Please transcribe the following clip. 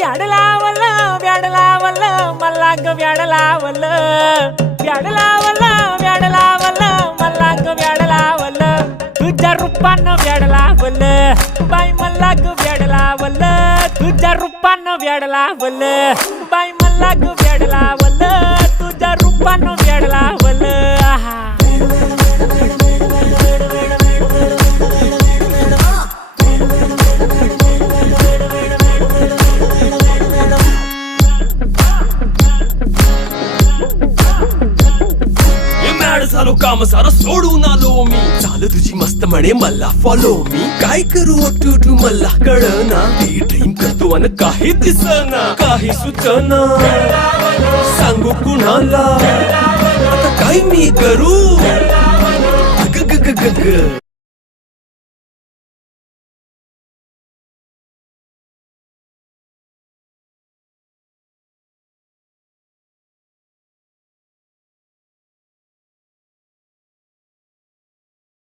व्याड लावलं व्याड लावलं मला ग व्याड लावलं व्याड लावलं व्याड लावलं मला ग व्याड लावलं तुझ्या रूपानं व्याड लावलं बाई मला ग व्याड लावलं तुझ्या रूपानं व्याड लावलं बाई मला ग व्याड लावलं तुझ्या रूपानं व्याड लावलं आहा झालो काम सारा सोडून आलो मी चाल तुझी मस्त म्हणे मला फॉलो मी काय करू टू मला कळना ती ड्रीम करतो अन काही दिसना काही सुचना सांगू कुणाला आता काय मी करू ग ग ग ग ग